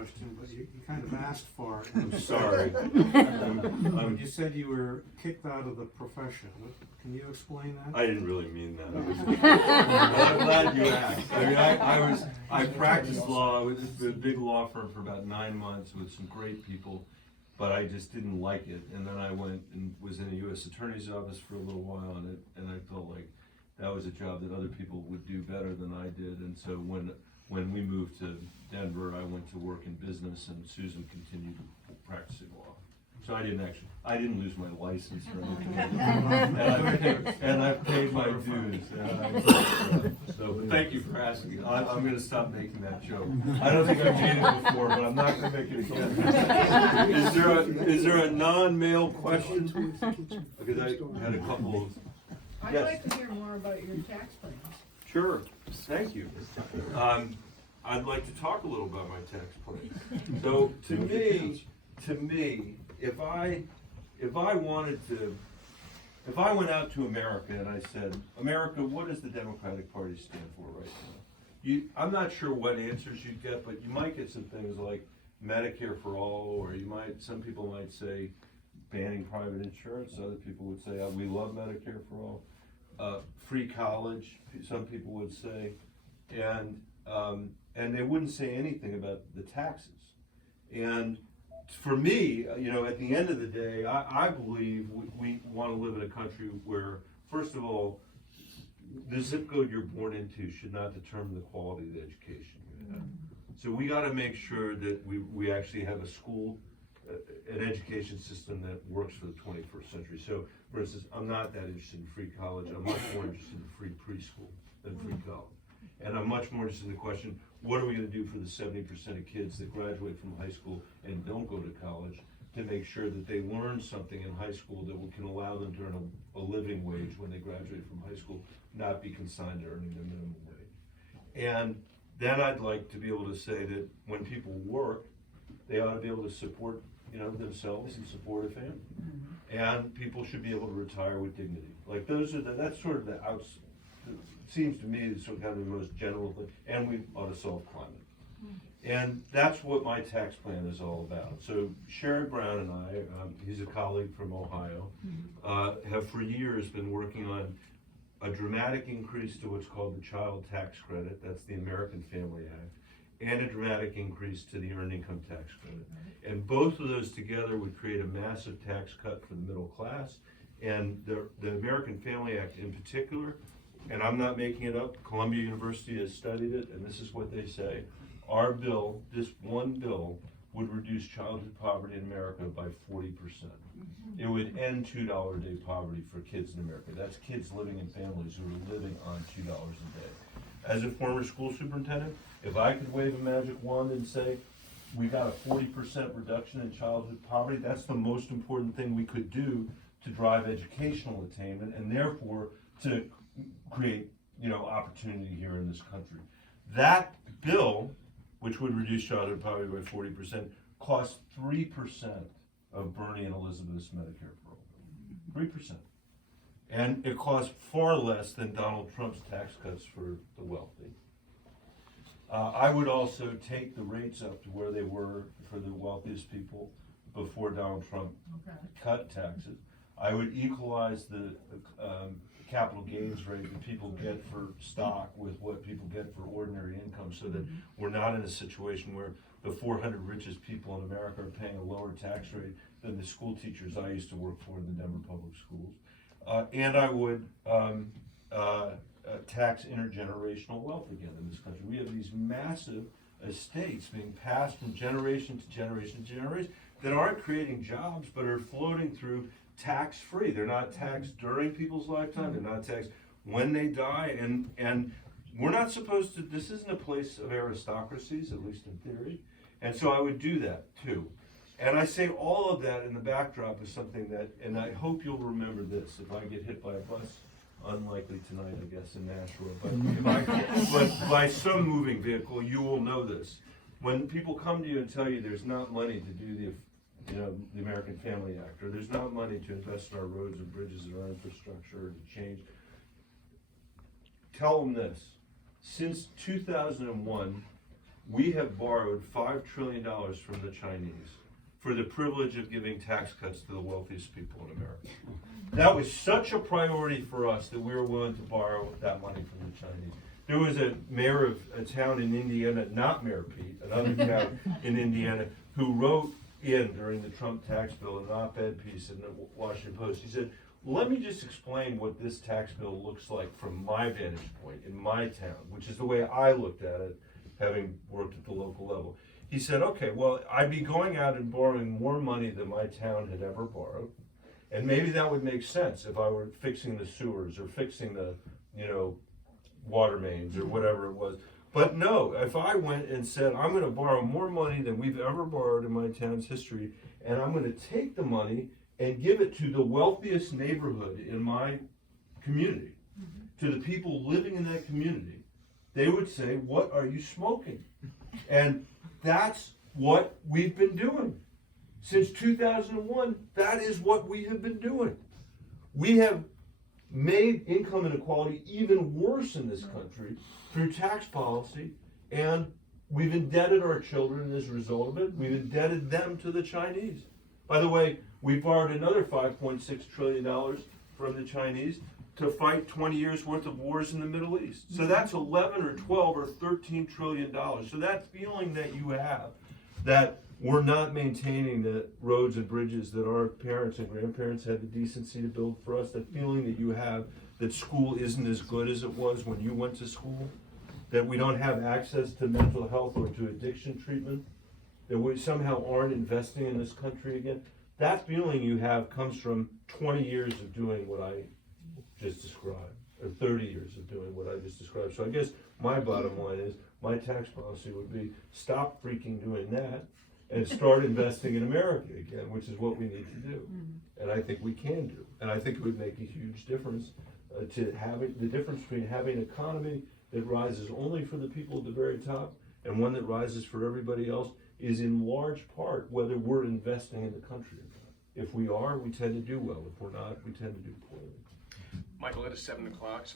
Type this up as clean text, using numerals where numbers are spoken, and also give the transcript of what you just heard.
question, but you kind of asked for it. I'm sorry. You said you were kicked out of the profession. Can you explain that? I didn't really mean that. I'm glad you asked. I mean, I practiced law. I was at a big law firm for about 9 months with some great people, but I just didn't like it. And then I went and was in the U.S. Attorney's office for a little while, and I felt like that was a job that other people would do better than I did. And so when we moved to Denver, I went to work in business, and Susan continued practicing law. So I didn't lose my license or anything. and I paid my dues. So thank you for asking. I'm going to stop making that joke. I don't think I've made it before, but I'm not going to make it again. Is there a non-mail question? Because I had a couple of. I'd like to hear more about your tax plans. Sure, thank you. I'd like to talk a little about my tax plan. So to me, if I went out to America and I said, America, what does the Democratic Party stand for right now? I'm not sure what answers you'd get, but you might get some things like Medicare for all, or some people might say banning private insurance. Other people would say, we love Medicare for all. Free college, some people would say, and they wouldn't say anything about the taxes. And for me, at the end of the day, I believe we want to live in a country where, first of all, the zip code you're born into should not determine the quality of the education you have. So we got to make sure that we actually have a school, an education system that works for the 21st century. So, for instance, I'm not that interested in free college. I'm much more interested in free preschool than free college. And I'm much more interested in the question, what are we going to do for the 70% of kids that graduate from high school and don't go to college, to make sure that they learn something in high school that can allow them to earn a living wage when they graduate from high school, not be consigned to earning their minimum wage. And then I'd like to be able to say that when people work, they ought to be able to support themselves and support a family. And people should be able to retire with dignity. Like that's sort of it seems to me is sort of kind of the most general thing. And we ought to solve climate. And that's what my tax plan is all about. So Sherry Brown and I, he's a colleague from Ohio, have for years been working on a dramatic increase to what's called the Child Tax Credit. That's the American Family Act. And a dramatic increase to the Earned Income Tax Credit. And both of those together would create a massive tax cut for the middle class. And the American Family Act in particular, and I'm not making it up, Columbia University has studied it, and this is what they say. Our bill, this one bill, would reduce childhood poverty in America by 40%. It would end $2 a day poverty for kids in America. That's kids living in families who are living on $2 a day. As a former school superintendent, if I could wave a magic wand and say, we got a 40% reduction in childhood poverty, that's the most important thing we could do to drive educational attainment and therefore to create, opportunity here in this country. That bill, which would reduce childhood poverty by 40%, costs 3% of Bernie and Elizabeth's Medicare program. 3%. And it costs far less than Donald Trump's tax cuts for the wealthy. I would also take the rates up to where they were for the wealthiest people before Donald Trump cut taxes. I would equalize the capital gains rate that people get for stock with what people get for ordinary income, so that we're not in a situation where the 400 richest people in America are paying a lower tax rate than the school teachers I used to work for in the Denver public schools. And I would tax intergenerational wealth again in this country. We have these massive estates being passed from generation to generation to generation that aren't creating jobs but are floating through tax-free. They're not taxed during people's lifetime. They're not taxed when they die. And we're not supposed to, this isn't a place of aristocracies, at least in theory. And so I would do that too. And I say all of that in the backdrop of something that, and I hope you'll remember this, if I get hit by a bus, unlikely tonight, I guess, in Nashua, but by some moving vehicle, you will know this. When people come to you and tell you there's not money to do the American Family Act, or there's not money to invest in our roads and bridges and our infrastructure, or to change, tell them this. Since 2001, we have borrowed $5 trillion from the Chinese for the privilege of giving tax cuts to the wealthiest people in America. That was such a priority for us that we were willing to borrow that money from the Chinese. There was a mayor of a town in Indiana, not Mayor Pete, another town in Indiana, who wrote in during the Trump tax bill an op-ed piece in the Washington Post. He said, let me just explain what this tax bill looks like from my vantage point in my town, which is the way I looked at it, having worked at the local level. He said, okay, well, I'd be going out and borrowing more money than my town had ever borrowed. And maybe that would make sense if I were fixing the sewers or fixing the, water mains or whatever it was. But no, if I went and said, I'm gonna borrow more money than we've ever borrowed in my town's history, and I'm gonna take the money and give it to the wealthiest neighborhood in my community, to the people living in that community, they would say, what are you smoking? And that's what we've been doing. Since 2001, that is what we have been doing. We have made income inequality even worse in this country through tax policy, and we've indebted our children as a result of it. We've indebted them to the Chinese. By the way, we borrowed another $5.6 trillion from the Chinese to fight 20 years worth of wars in the Middle East. So that's 11 or 12 or 13 trillion dollars. So that feeling that you have that we're not maintaining the roads and bridges that our parents and grandparents had the decency to build for us, that feeling that you have that school isn't as good as it was when you went to school, that we don't have access to mental health or to addiction treatment, that we somehow aren't investing in this country again, that feeling you have comes from 20 years of doing what I just described, or 30 years of doing what I just described. So I guess my bottom line is, my tax policy would be, stop freaking doing that and start investing in America again, which is what we need to do. And I think we can do. And I think it would make a huge difference to having, the difference between having an economy that rises only for the people at the very top and one that rises for everybody else is in large part whether we're investing in the country or not. If we are, we tend to do well. If we're not, we tend to do poorly. Michael, it is 7 o'clock.